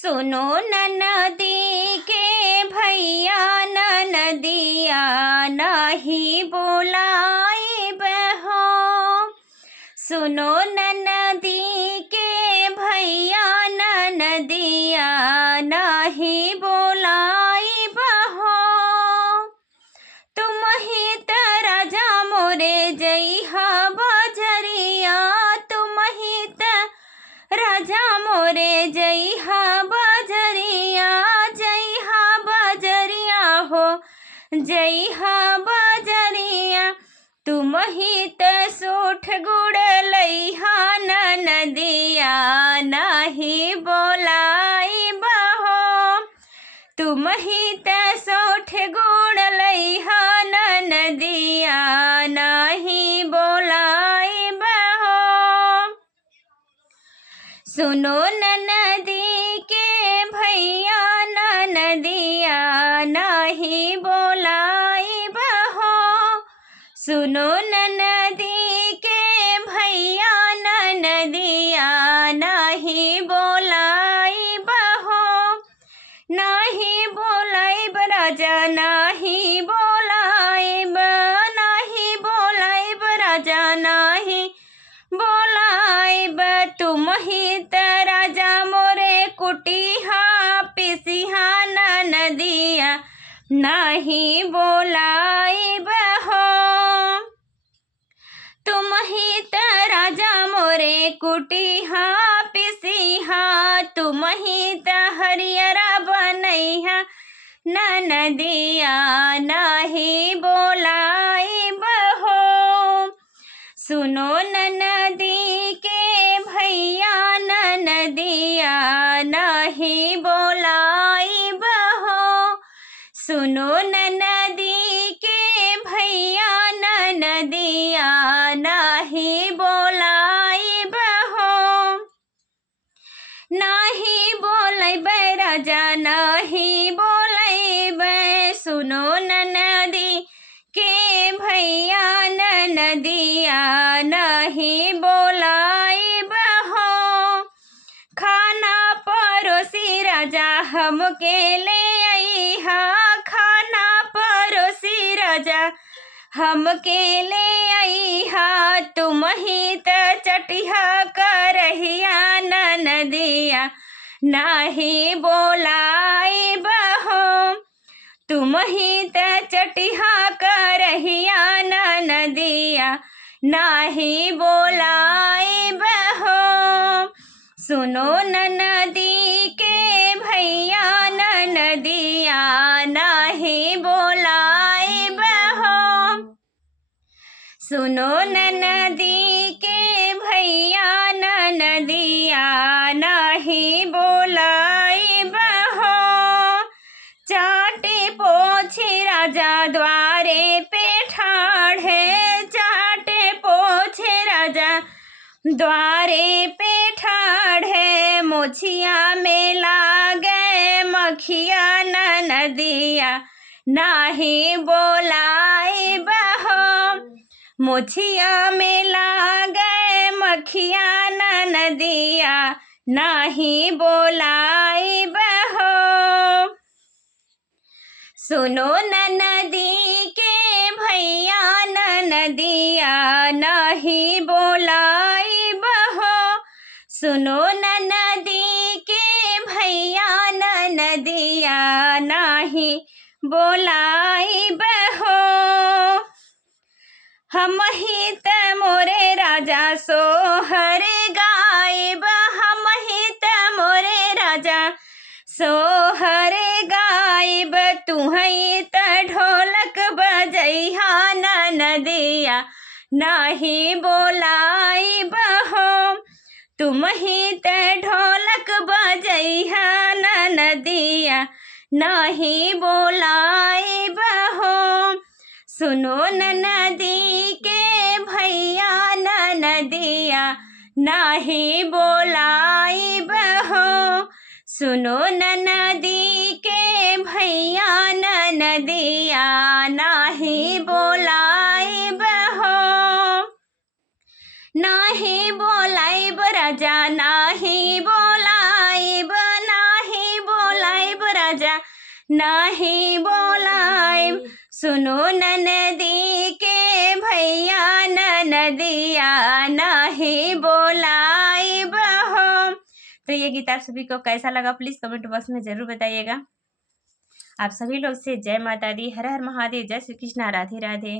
सुनो ननदी के भैया ननदिया नाही बोलाई बहो। सुनो ननदी के भैया ननदिया नाही बोलाई बहो। तुम ही त राजा मोरे जइहा बजरिया, तुम ही त राजा मोरे जइहा बजरिया, जइहा बजरिया हो जइहा बजरिया। तुम ही त सूठ गुड़ लइहा ननदिया नाही बोलाई बहो। तुम ही त सूठ गुड़ लइहा ननदिया नाही बोलाई बहो। सुनो ननदी के भैया ननदिया नाही बोलाई बहो। सुनो ननदी के भैया ननदिया नाही बोलाई बहो। नाही बोलाइब राजा नाही बोलाइब, नाही बोलाइब राजा नाही बोलाइब। तुम ही त राजा मोरे कुटिहा पिसिहा ननदिया नाही बोलाइब हो। तुम ही त राजा मोरे कुटिहा पिसिहा, तुम ही त हरियरा बनैहा ननदिया नाही बोलाइब हो। सुनो ननदी के भैया ननदिया नाही बोलाइब हो। सुनो ननदी के भैया ननदिया नाही बोलाइब हो। नाही बोलाइब राजा नाही बोलाइब। सुनो ननदी के भैया ननदिया नहीं बोलाइब हो। खाना परोसी राजा हमके ले अइहा, खाना परोसी राजा हमके ले अइहा। तुम ही त चटिहा करहिया ननदिया नाही बोलाइब हो। तुम ही त चटिहा करहिया ननदिया नाही बोलाइब हो। सुनो ननदी के भैया ननदिया नाही बोलाइब हो। सुनो ननदी के भैया ननदिया नाही बोलाइब हो। चाटे पोछे राजा द्वारे पे ठाढ़े, चाटे पोछे राजा द्वारे पे ठाढ़े। मोछिया में लागे मखिया ननदिया नाही बोलाइब हो। मोछिया में लागे मखिया ननदिया नाही बोलाइब हो। सुनो ननदी के भैया ननदिया नहीं बोलाइब हो। सुनो ननदी के भैया ननदिया नहीं बोलाइब हो। हम ही त मोरे राजा सोहर गायब, हम ही त मोरे राजा सोहर गायब। तू ही त ढोलक बजैहा ननदिया नहीं बोलाइब हो। तुम ही त ढोलक बजैहा ननदिया नहीं बोलाइब हो। सुनो ननदी के भैया ननदिया नहीं बोलाइब हो। सुनो ननदी के भैया ननदिया नहीं बोलाइब हो। नाही बोलाइब राजा नाही बोलाइब, नाही राजा नाही बोलाए, सुनो ननदी के भैया ननदिया नहीं बोलाए बहो। तो ये गीत आप सभी को कैसा लगा प्लीज़ कमेंट बॉक्स में ज़रूर बताइएगा। आप सभी लोग से जय माता दी, हर हर महादेव, जय श्री कृष्णा, राधे राधे।